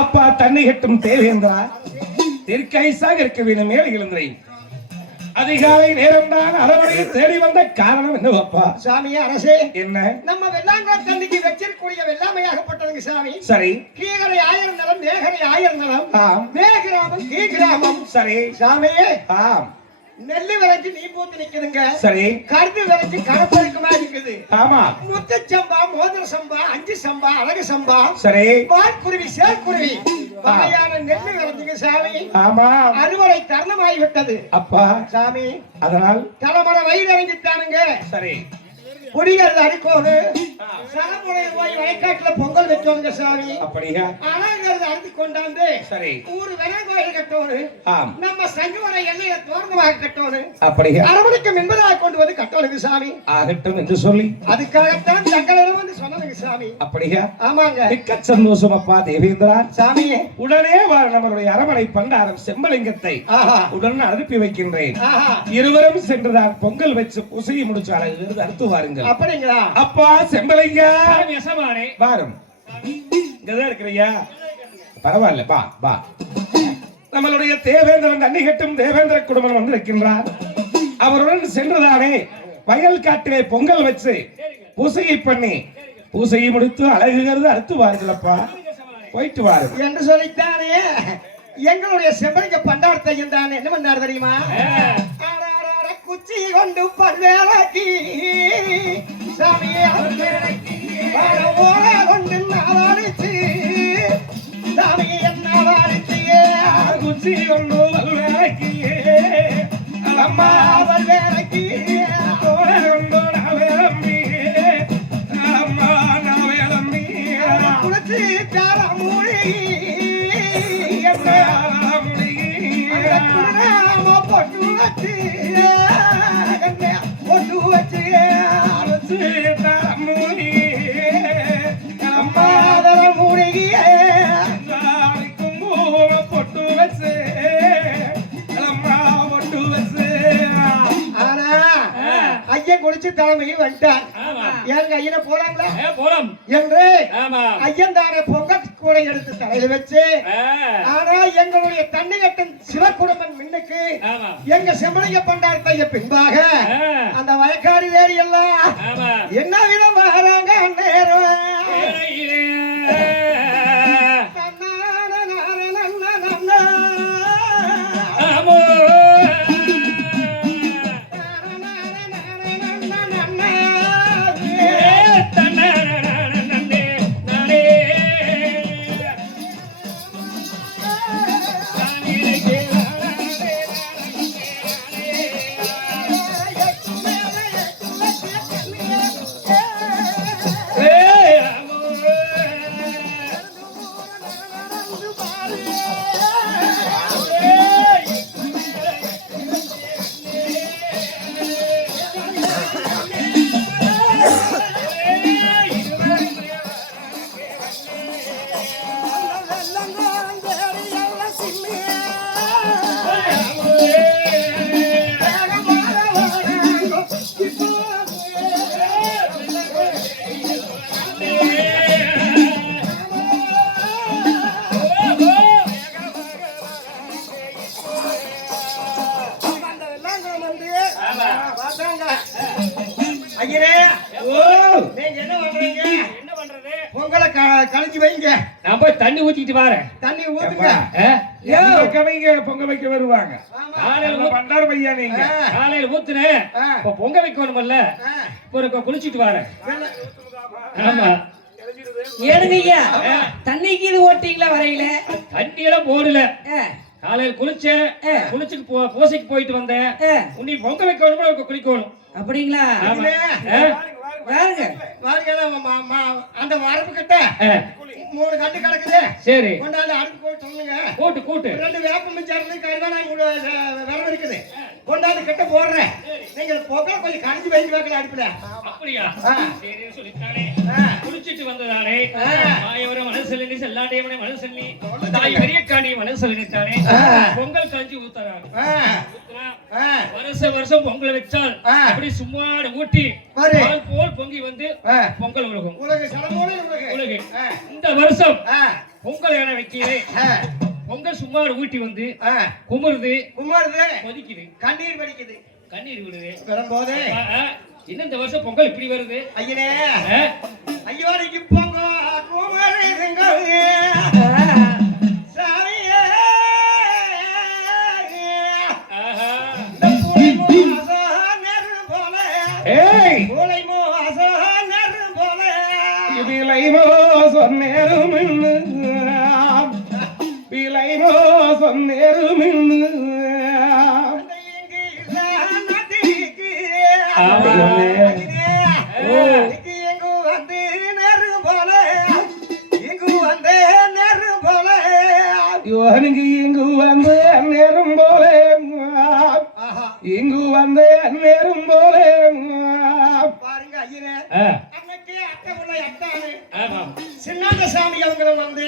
அப்பா தண்ணி கட்டும் தேவேந்திரா தீர்க்கைசாக இருக்க வேண்டும் மேலே எழுந்திரை. அதிகாலை நேரம் தான் அரவணையை தேடி வந்த காரணம் என்னவப்பா? சாமியே அரசே, என்ன? நம்ம வெள்ளாங்கல் தண்ணிக்கு வச்சிருக்கூடிய வெள்ளாமையாகப்பட்டதுங்க சாமி. சரி. கீகரை 1000 நிலம், மேகரை 1000 நிலம், மேகிராமம் கீகிராமம். சரி சாமியே, ஆம். நெல்லு விளைஞ்சு நீ பூத்து நிக்குதுங்க. சரி. கருது விளைஞ்சு கடப்பருக்குமா இருக்குது. ஆமா. முத்து சம்பா, மோதிர சம்பா, அஞ்சு சம்பா, அழகு சம்பா. சரி. வான்குருவி, சேற்குருவி வகையான நெல்லு விளைஞ்சுங்க சாமி. ஆமா. அறுவடை தருணமாகிவிட்டது அப்பா. சாமி, அதனால் தலைமுறை வயிறு இறங்கிட்டானுங்க. சரி. குடிகள் அடிக்கோடு சனமுறைய போய் வயக்காட்டுல பொங்கல் வச்சோங்க சாமி. அப்படியா? அழகிறது அறுத்து கொண்டாந்து சரி. ஊரு விரைவாயில் கட்டோடு நம்ம சங்குவரை எல்லையில தோரணமாக கட்டோடு அப்படியா? அரவணைக்கு என்பதாக கொண்டு வந்து கட்டோனுங்க சாமி. ஆகட்டும் என்று சொல்லி அதுக்காகத்தான் தங்களிடம் வந்து சொன்னதுங்க சாமி. அப்படியா? ஆமாங்க. மிக்க சந்தோஷம் அப்பா தேவேந்திரா. சாமி, உடனே நம்மளுடைய அரவணை பண்டாரம் செம்பலிங்கத்தை உடனே அனுப்பி வைக்கின்றேன். இருவரும் சென்றுதான் பொங்கல் வச்சு பூசையை முடிச்சு அழகு அறுத்து வாருங்கள். அப்படிங்களா? அப்பா செம்பலிங்கா வாரும். இங்கதான் இருக்கிறையா? பரவாயில்ல, பா பா. நம்மளுடைய தேவேந்திரன் தண்ணி கட்டும் தேவேந்திர குடும்பம் வந்திருக்கின்றார். அவருடன் சென்றுதானே வயல் காட்டிலே பொங்கல் வச்சு பூசையை பண்ணி பூசையை முடித்து அழகுகிறது அறுத்து வாருங்களப்பா. போயிட்டு வாரு என்று சொல்லித்தானே எங்களுடைய செம்பலிங்க பண்டாரத்தையும் தானே என்ன பண்ணார் தெரியுமா? குச்சி கொண்டு பல்வேலைக்கு சாமியை கொண்டு நாளாடிச்சு சாமி என்ன வாடிச்சு குச்சி கொண்டு பல்வேலைக்கு அம்மா பல்வேலைக்கு கொண்டு நவேலம்பி அம்மா நவேலம்பி குளிச்சு தார மூழ்கி பொட்டு வச்சு பொட்டு வச்சு அரசு மூழ்கி அம்மாதர மூழ்கிய பொட்டு வச்சு அம்மா பொட்டு வச்சு. ஆனா ஐயன் குடிச்சு தலைமையில் வந்துட்டார். எங்க ஐயனை போலாங்களா? போலாம் என்று ஐயன் தானே பொங்கல் கூடை எடுத்து தலையில வச்சு, ஆனா எங்களுடைய தண்ணி கட்டும் சிவக்குடும்பன் மின்னுக்கு எங்க செம்பலிங்க பண்டாரத்தைய பின்பாக அந்த வயக்காடு ஏறி எல்லாம் என்ன விதம் வராங்க நேரம். ஐயரே, நீங்க என்ன பண்றீங்க? என்ன பண்றது? பொங்கலை கழிச்சு வைங்க. நான் போய் தண்ணி ஊத்திட்டு வரேன். தண்ணி ஊத்துங்க. கவிங்க பொங்க வைக்க வருவாங்க. காலையில பண்டார பையா நீங்க காலையில ஊத்துனேன். இப்ப பொங்க வைக்கணும்ல, இப்போ குளிச்சுட்டு வரேன். ஆமா. ஏனுங்க தண்ணிக்கு இது ஓட்டிங்களா? வரையில தண்ணி எல்லாம் போடல. காலையில குளிச்சேன், குளிச்சுட்டு பூசைக்கு போயிட்டு வந்தேன். உன்னை பொங்க வைக்கணும், குளிக்கணும். அப்படிங்களா? அந்த வரப்பு கிட்ட 3 கட்டு கிடக்குது. சரி, கொண்டாந்து அடுத்து போய் சொல்லுங்க. கூட்டு கூட்டு 2 வேப்ப மிச்சாரு கருவானா விரவு இருக்குது. கொண்டாந்து கிட்ட போடுறேன். நீங்க பொங்கல் கொஞ்சம் கழிஞ்சு வைக்க வைக்கல அடுப்புல. அப்படியா? சரின்னு சொல்லிட்டானே. குளிச்சிட்டு வந்ததானே மாயவர மனசல்லி செல்லாண்டியமனை மனசல்லி தாய் பெரிய காணி மனசல்லிட்டானே. பொங்கல் கஞ்சி ஊத்துறாங்க. வருஷம் பொங்கல் வச்சால் அப்படி சும்மா ஊட்டி பால் போல் பொங்கி வந்து பொங்கல் உலகம் உலக உலகு. இந்த வருஷம் பொங்கல் என வைக்கிறேன். பொங்கல் சும்மா ஊட்டி வந்து குமுறுது கொதிக்குது, கண்ணீர் வடிக்குது, கண்ணீர் விடுது. வரும்போது இன்னும் இந்த வருஷம் பொங்கல் இப்படி வருது. ஐயனே ஐயோடிக்கு பொங்க குமருதுங்க சாமியே இந்த பூலை மோசம் நெரும் போல ஏய் பூலை மோசம் நெரும் போல விலை மோசம் நேருமின்னு விலை மோசம் நேருமின்னு அந்த இங்கு நதிக்கு இங்கு எங்கு வந்து நெரும் போல இங்கு வந்து நெரும் போல இவனுக்கு இங்கு வந்து நேரும் போலே ஆஹா இங்கு வந்து நேரும் போலே பாருங்க ஐயனே ஆ, அன்னைக்கு அட்டை உள்ள அட்டானு ஆமாம். சின்னாண்டசாமி அவங்களும் வந்து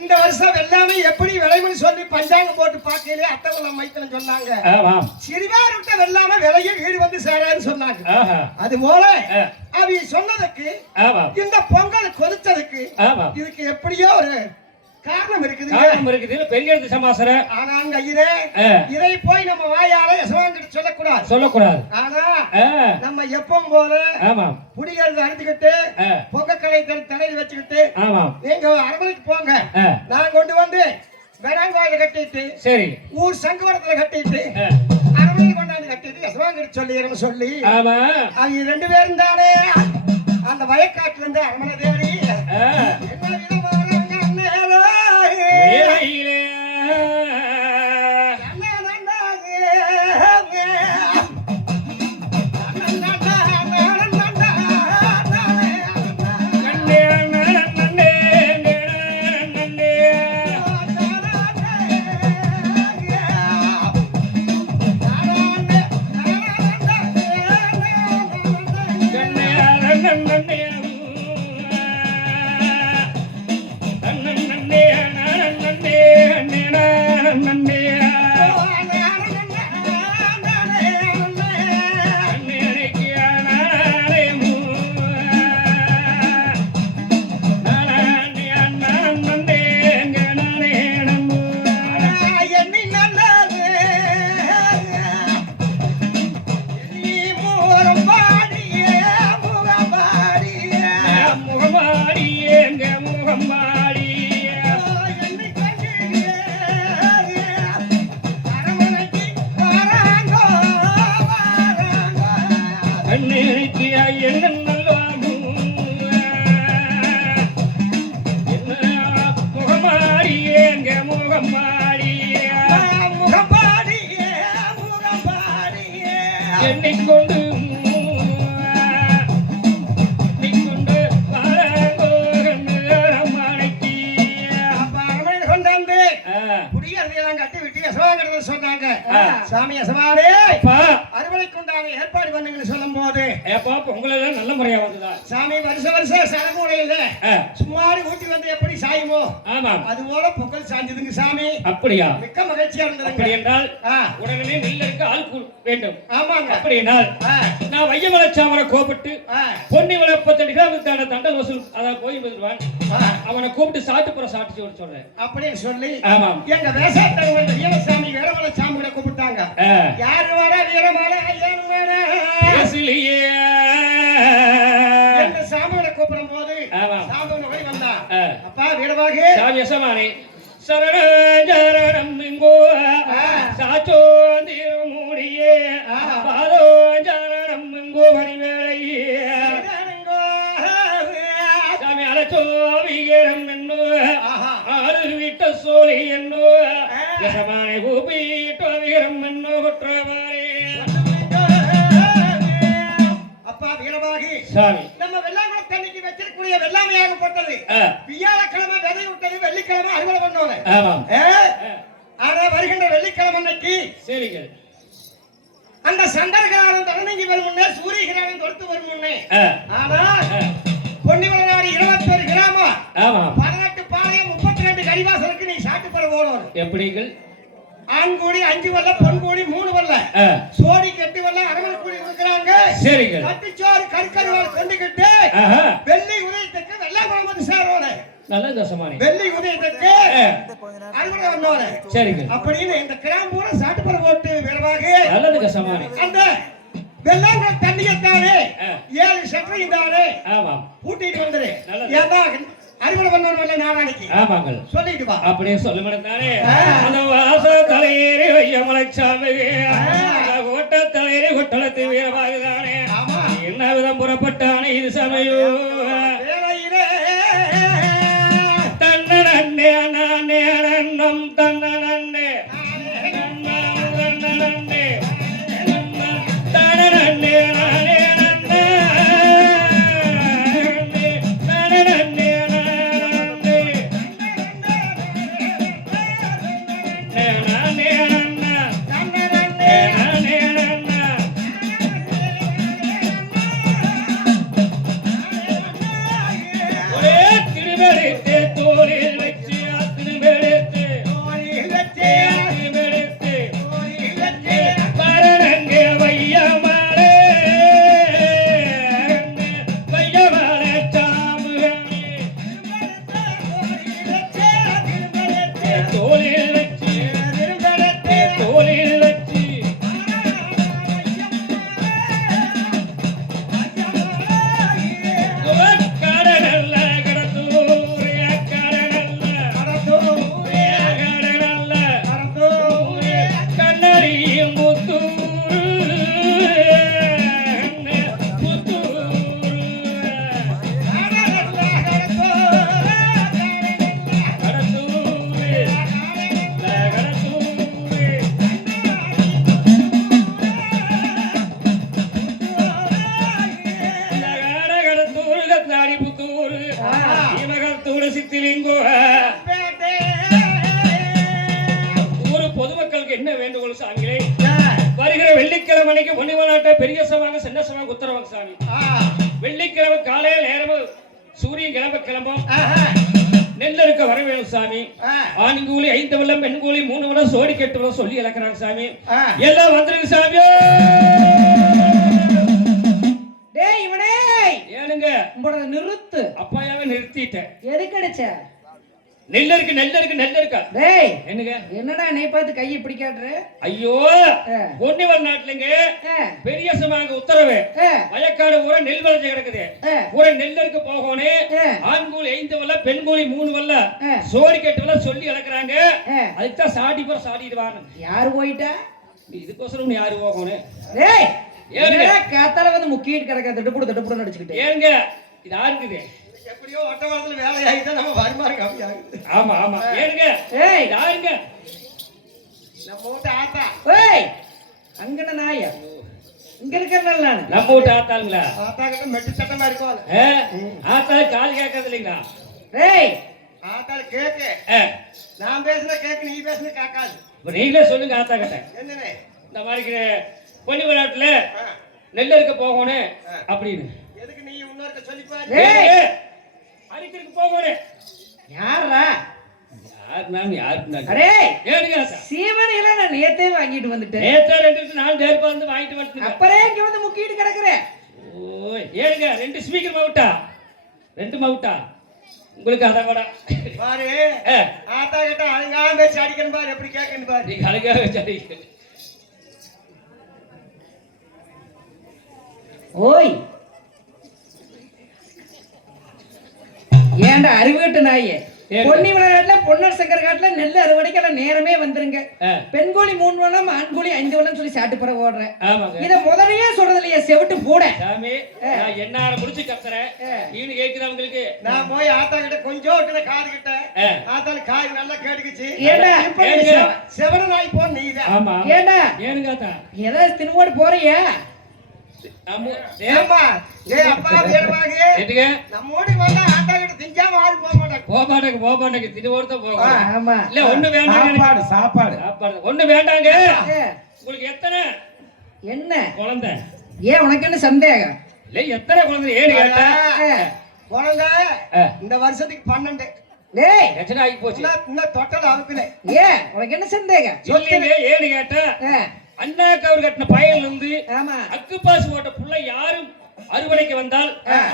இந்த வருஷம் எல்லாமே எப்படி விளைவுன்னு சொல்லி பஞ்சாங்கம் போட்டு பார்க்கலே அட்டை உள்ள மைத்திரம் சொன்னாங்க. ஆமாம். சிறுவார் விட்ட வெள்ளாம விலைய வீடு வந்து சேரான்னு சொன்னாங்க. ஆஹா. அது போல ஆ, அவங்க சொன்னதுக்கு ஆமாம். இந்த பொங்கல் கொதிச்சதுக்கு ஆமாம். இதுக்கு எப்படியோ ஒரு காரணம் இருக்குது. காரணம் இருக்குது. பெரிய எழுத்து சமாசரம். ஆனாங்க ஐயரே ஆ, இதை போய் நம்ம வாயால யசவாங்கிட்டு சொல்லக்கூடாது. சொல்லக்கூடாது. ஆனா ஆ, நம்ம எப்பவும் போல ஆமாம். புடிகிறது அறுத்துக்கிட்டு ஆ, பொங்கக்கலை தலையில் வச்சுக்கிட்டு ஆமாம். நீங்க அரமனைக்கு போங்க. ஆ, நான் கொண்டு வந்து வேளாங்கோயில கட்டிட்டு சரி. ஊர் சங்கவரத்துல கட்டிட்டு ஆ, அரமனை கொண்டாந்து கட்டிட்டு யசவாங்கிட்டு சொல்லிடுறேன்னு சொல்லி ஆமா. அவங்க 2 பேரும் தானே அந்த வயக்காட்டுல இருந்து அரமனை தேடி ஆ, என்ன விதமான நேரம் வேலையிலே நன்னே, நன்னே, நன்னே. நன்னே, நன்னே, நன்னே. நன்னே, நன்னே, நன்னே, நன்னே, நன்னே. எண்ணிக்கொண்டு சொன்னாங்க சாமி யசமானே அறுவடைக்கு உண்டான ஏற்பாடு பண்ணுங்கன்னு சொல்லும் போது பொங்கல் நல்ல முறையா வந்ததா சாமி வருஷம் சடங்குடையில சும்மாடி ஊட்டி வந்து எப்படி சாயுமோ ஆமாம் அது போல பொங்கல் சாஞ்சதுங்க சாமி. அப்படியா? மிக்க மகிழ்ச்சியா இருந்தது. அப்படி என்றால் உடனே மில்லருக்கு ஆள் வேண்டும். ஆமாங்க. அப்படி என்றால் நான் வையமலச்சாமரை கோபிட்டு பொன்னி வளப்பத்தடி கிராமத்தான தண்டல் வசூல் அதாவது போய் வருவான் அவனை கூப்பிட்டு சாட்டுப்புற சாட்டு சொல்றேன் அப்படின்னு சொல்லி ஆமாம் எங்க வேசாத்தவர் வீரசாமி வீரமலை சாமியோட கூப்பிட்டாங்க. யாரு வர வீரமலை ஐயன் வர பேசலையே எங்க சாமியோட கூப்பிடும் போது சாமியோட போய் வந்தா அப்பா வீரமாக சாமி யசமானே சரணம் இங்கோ சாச்சோந்திரம் மூடியே பாதோஞ்சரணம் இங்கோ மணிவேளையே சாமி அலச்சோவிகரம் என்னோ ஆறு விட்ட சோழி என்னோ யசமானே பூபீட்டோ வீரம் என்னோ குற்றவாரே அப்பா வீரமாகி சாமி நம்ம வெள்ளாமலை தண்ணிக்கு வச்சிருக்கூடிய வெள்ளாமையாகப்பட்டது வியாழக்கிழமை விதை விட்டது வெள்ளிக்கிழமை அறுவடை பண்ணுவாங்க. ஆமாம். ஆனா வருகின்ற வெள்ளிக்கிழமை அன்னைக்கு சரிங்கள் அந்த சந்தர்காலம் தடனங்கி வரும் முன்னே சூரிய கிராமம் தொடுத்து வரும் முன்னே ஆனா பொன்னிவளநாடு 21 கிராமம் 18 பாளையம் 32 கடிவாசலுக்கு நீ சாட்டு பெற போடணும். எப்படிங்கள்? ஆண்கூடி 5 வல்ல பொன்கூடி 3 வல்ல சோடி 8 வல்ல அரவல் கூடி இருக்கிறாங்க. சரிங்க. கட்டிச்சோறு கற்கருவால் கொண்டுகிட்டு வெள்ளி உதயத்துக்கு வெள்ளாக்குளம் வந்து சேரோட நல்லது தசமானி. வெள்ளி உதயத்துக்கு அறுவடை வந்தோனே சரிங்க. அப்படின்னு இந்த கிராம்பூர சாட்டுப்பட போட்டு விரைவாக நல்லது தசமானி. அந்த வெள்ளாங்கல் தண்ணியத்தானே 7 சட்டை தானே ஆமாம் கூட்டிட்டு வந்துரு. நல்லது. ஏன்னா அறுவடை பண்ணணும் இல்ல நாளானிக்கு ஆமாங்க சொல்லிட்டு வா. அப்படியே சொல்ல மாட்டானே. அந்த வாச தலையேறி வையமலைச்சாமி ஓட்ட தலையேறி ஒட்டளத்து வீரமாகுதானே. என்ன விதம் புறப்பட்டானே இது சமயோ வேலையிலே தன்னே நானே அண்ணம் தன்னே தன்னே தன்னே நானே என்ன வேண்டுகோள் சாமிகளே? வருகிற வெள்ளிக்கிழமை அன்னைக்கு ஒன்னிவனாட்ட பெரிய சவாங்க சின்ன சவாங்க உத்தரவாங்க சாமி. வெள்ளிக்கிழமை காலையில நேரமும் சூரியன் கிளம்பும் நெல் இருக்க வர வேணும் சாமி. ஆண் கூலி 5 வெள்ளம், பெண் கூலி 3 வெள்ளம், சோடி 8 வெள்ளம் சொல்லி இழக்கிறாங்க சாமி. எல்லாம் வந்துருக்கு சாமி. டேய் இவனே ஏனுங்க உங்களோட நிறுத்து. அப்பாயாவே நிறுத்திட்டேன். எதுக்கு அடிச்ச? நெல் இருக்கா? டேய் என்னங்க என்னடா நீ பார்த்து கையை இப்படி காட்டுற? ஐயோ ஒன்னிவன் நாட்டுலங்க பெரிய சமாங்க உத்தரவு. வயக்காடு ஊர நெல் விளைஞ்சு கிடக்குது. ஊர நெல்லருக்கு போகணும். ஆண் கூலி 5 வெள்ளம், பெண் கூலி 3 வெள்ளம், சோடி 8 வெள்ளம் சொல்லி இழக்கிறாங்க. அதுக்குதான் சாட்டிட்டு வரணும். யாரு போயிட்டா? இதுக்கோசரம் நீ யாரு போகணும்? டேய் ஏன்டா காத்தால வந்து முக்கிட்டு கிடக்க தடுப்புடு நடிச்சுக்கிட்டு? ஏங்க இது யாருக்குது? எப்படியோ ஒட்டவாரத்துல வேலை ஆகிட்டா நம்ம வருமானம் கம்மியாகுது. ஆமா ஏனுங்க ஏய் யாருங்க? நம்ம வீட்டு ஆத்தா. ஏய் அங்கன நாயா இங்க இருக்கறனால நம்ம வீட்டு ஆத்தாளுங்களா? ஆத்தா கிட்ட மெட்டு சட்டமா இருக்கும். ஆத்தா கால் கேட்கறது இல்லைங்களா? ஏய் ஆத்தா கேக்கு. நான் பேசுன கேக்கு, நீ பேசுன கேட்காது. நீங்களே சொல்லுங்க ஆத்தா கிட்ட. என்னன்னு இந்த மாதிரி பொன்னி விளையாட்டுல நெல் இருக்க போகணும் அப்படின்னு. எதுக்கு நீ இன்னொருக்க சொல்லி பாரு. ஏய் அரிக்கிறதுக்கு போகணும். யாரா? யாருக்கு? அரே ஏனுங்க சீமனை எல்லாம் நான் நேத்தே வாங்கிட்டு வந்துட்டேன். நேத்தா 2 நாள் தேர்ப்பா வந்து வாங்கிட்டு வந்துட்டேன். அப்புறம் இங்க வந்து முக்கிட்டு கிடக்குற. ஓ ஏனுங்க 2 ஸ்பீக்கர் மவுட்டா? 2 மவுட்டா? உங்களுக்கு அத கூட பாரு. ஆத்தா கிட்ட அழகாம பேசி அடிக்கணும் பாரு, எப்படி கேட்கணும் பாரு. நீங்க அழகா வச்சு அடிக்க. ஓய் ஏன்டா அறிவுகட்ட நாயே? பொன்னி விளையாட்டுல பொன்னர் சங்கர் காட்டுல நெல் அறுவடைக்கெல்லாம் நேரமே வந்துருங்க. பெண்கோழி 3 வெள்ளம், ஆண்கோழி 5 வெள்ளம் சொல்லி சாட்டு போற ஓடுறேன். இத முதலையே சொல்றது இல்லையா? செவிட்டு போட சாமி நான் என்னார முடிச்சு கத்துறேன். நீங்க கேக்குதா உங்களுக்கு? நான் போய் ஆத்தா கிட்ட கொஞ்சம் கிட்ட காது கிட்ட ஆத்தால காது நல்லா கேட்டுக்குச்சு. ஏண்டா செவட நாய் போ நீதான். ஆமா ஏண்டா ஏனுங்க ஆத்தா ஏதாவது தின்னுவோடு போறியா? ஏம்மா ஏய் அப்பா வேறவாக ஏட்டுங்க நம்ம ஓடி வந்தா ஆத்தா கிட்ட திங்காம ஆறு போக மாட்டாங்க திடோர்த்த போக. ஆமா இல்ல ஒண்ணு வேண்டாங்க. சாப்பாடு ஒண்ணு வேண்டாங்க. உங்களுக்கு எத்தனை என்ன குழந்தை? ஏன் உனக்கு என்ன சந்தேகம்? இல்ல எத்தனை குழந்தை? ஏன்னு கேட்டா குழந்தை இந்த வருஷத்துக்கு 12. டேய் எத்தனை ஆகி போச்சு? இன்னும் தொட்டல அவுக்கல. ஏன் உனக்கு என்ன சந்தேகம்? சொல்லுங்க. ஏன்னு கேட்டா அண்ணாக்கு அவர் கட்டின பயன்ல இருந்து ஆமா அக்கு பாசு போட்ட புள்ள யாரும் அறுவடைக்கு வந்தால்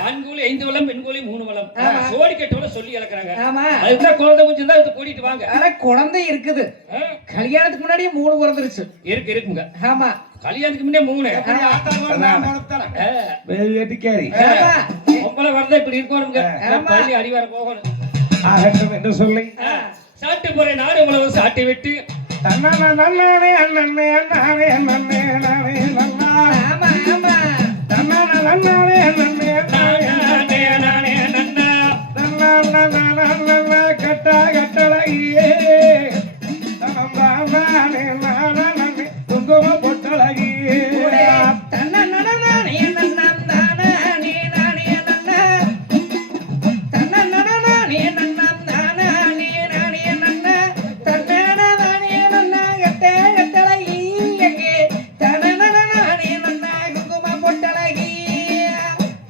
ஆண் கோழி 5 வளம் பெண் கோழி 3 வளம் சோடி கட்டோட சொல்லி இழக்கிறாங்க ஆமா அதுதான் குழந்தை குஞ்சு தான் எடுத்து கூட்டிட்டு வாங்க ஆனா குழந்தை இருக்குது கல்யாணத்துக்கு முன்னாடியே 3 பிறந்துருச்சு இருக்குங்க ஆமா கல்யாணத்துக்கு முன்னே 3 வெட்டிக்காரி பொம்பளை வரதா இப்படி இருக்கணுங்க பள்ளி அடிவார போகணும் ஆகட்டும் என்று சொல்லி சாட்டு போற நாடு உழவு சாட்டி விட்டு தன்னானே நன்னானே அண்ணனே அண்ணானே அண்ணனே நானே நன்னா ஆமா ஆமா தன்னானே நன்னானே அண்ணனே நானே நானே நன்னா நன்னா கட்டா கட்டழகியே தனம் நானே நானே குங்கும பொட்டழகியே தன்ன நானே நன்னா நானே நானே நன்னா தன்ன நானே நன்னா நானே நானே நன்னா தன்ன நானே நன்னா கட்டே கட்டளை எங்கே தன்ன நானே நன்னா குங்கும பொட்டளகி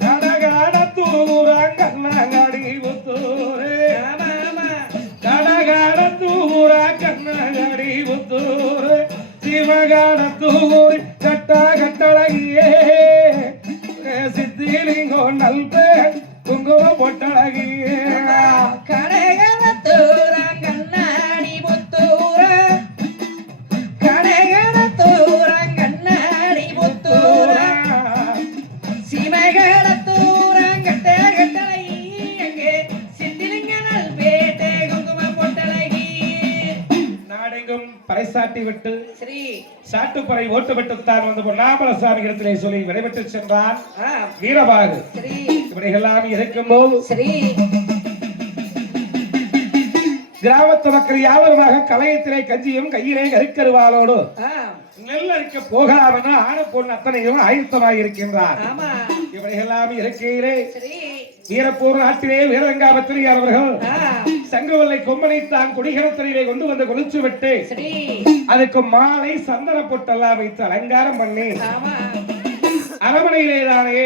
கடகாட தூரா கண்ணாடி புத்தூரே ஆமா ஆமா கடகாட தூரா கண்ணாடி புத்தூரே சிவகாட தூரி கட்டா கட்டழகியே சித்திலிங்கோ நல்பே குங்கும பொட்டழகியே கடைகளத்தூர கண்ணாடி புத்தூர கடைகளத்தூர கண்ணாடி புத்தூர சீமைகளத்தூர கட்ட கட்டளை எங்கே சித்திலிங்கனல் பேட்டை குங்கும பொட்டழகி நாடெங்கும் பறைசாட்டி விட்டு ஸ்ரீ சாட்டுப்பறை ஓட்டுவிட்டுத்தான் வந்து பொன்னாமலசாமி இடத்திலே சொல்லி விடைபெற்று சென்றான் ஆ வீரபாகு ஸ்ரீ இப்படியெல்லாம் இருக்கும்போது ஸ்ரீ கிராமத்து மக்கள் யாவருமாக கலையத்திலே கஞ்சியும் கையிலே கருக்கருவாளோடு ஆ நெல் அரிக்க போகலாம் என ஆண பொண்ணு அத்தனையும் ஆயுத்தமாக இருக்கின்றார் ஆமா இப்படியெல்லாம் இருக்கையிலே ஸ்ரீ வீரப்பூர் நாட்டிலே வீரங்காபத்திரியார் அவர்கள் ஆ சங்குவல்லை கொம்பனை தான் குடிகரத்திலே கொண்டு வந்து கொளிச்சு விட்டு ஸ்ரீ அதுக்கு மாலை சந்தன பொட்டெல்லாம் வைத்து அலங்காரம் பண்ணி ஆமா அரமனையிலே தானே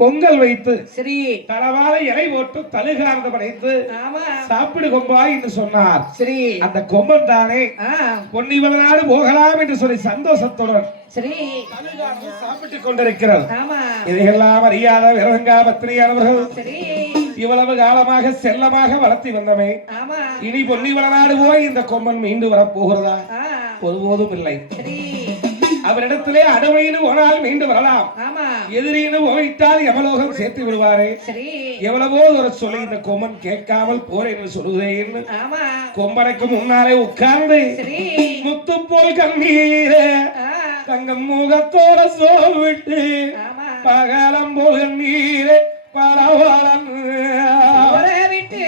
பொங்கல் வைத்து ஸ்ரீ தளவாழை இலை போட்டு தழுகார்ந்து படைத்து ஆமா சாப்பிடு கொம்பாய் என்று சொன்னார் ஸ்ரீ அந்த கொம்பன் தானே ஆ பொன்னிவளநாடு போகலாம் என்று சொல்லி சந்தோஷத்துடன் ஸ்ரீ தழுகார்ந்து சாப்பிட்டுக் கொண்டிருக்கிறது ஆமா இதையெல்லாம் அறியாத வீரங்கா பத்திரியானவர்கள் சரி இவ்வளவு காலமாக செல்லமாக வளர்த்தி வந்தமே ஆமா இனி பொன்னிவளநாடு போய் இந்த கொம்பன் மீண்டு வரப்போகிறதா ஆ ஒருபோதும் இல்லை சரி அவரிடத்திலே அடவையினு போனால் மீண்டு வரலாம் ஆமா எதிரின்னு போயிட்டால் எவலோகம் சேர்த்து விடுவாரே சரி எவ்வளவோ ஒரு சொல்லி இந்த கொம்பன் கேட்காமல் போறேன் என்று சொல்லுதேன்னு ஆமா கொம்பனுக்கு முன்னாலே உட்கார்ந்து சரி முத்து போல் கண்ணீரே ஆ தங்கம் முகத்தோட சோவிட்டு ஆமா பகலம் போல் கண்ணீரே பரவலன் ஊரை விட்டு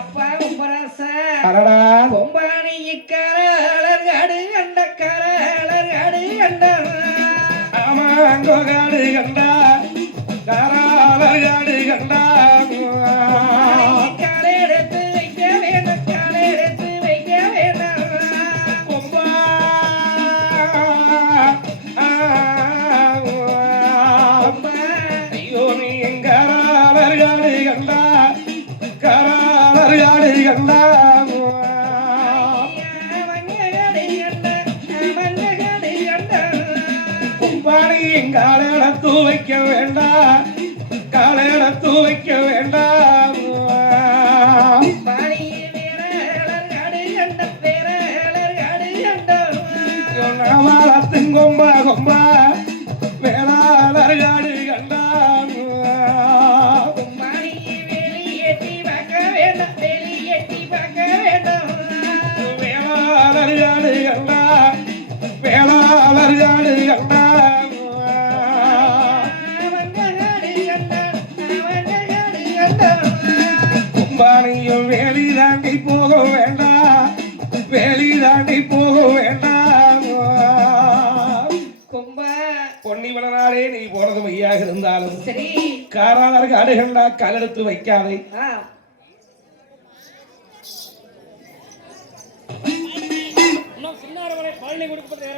அப்பா கும்பராசா அடடா கொம்பாணி கரளர் காடு கண்ட கரளர் காடு கண்ட ஆமாங்கோகாடு கண்டா காராளர்காடு கண்டா காலை எடுத்து வைக்க வேண்டாம் காலை எடுத்து வைக்க வேண்டாம் கொம்பா கொம்பா ஐயோ நீ எங்காளர்காடு கண்டா காராளர்காடு கண்டா கும்பாணி காலையடத்து வைக்க வேண்டாம் காலையடத்து வைக்க வேண்டாம் கொம்பா கொம்பா வேளாளர்காடு கண்டான் வேளாளர்காடு கண்டா வேளாளர்காடு கண்டா கும்பானியும் வேலி தாண்டி போக வேண்டாம் வேலி தாண்டி போக வேண்டாம் பொன்னிவளனாலே நீ போனது மையாக இருந்தாலும் சரி காராளருக்கு அடுகண்டா காலெடுத்து வைக்காதே சின்னாரவரை பழனி கொடுப்பது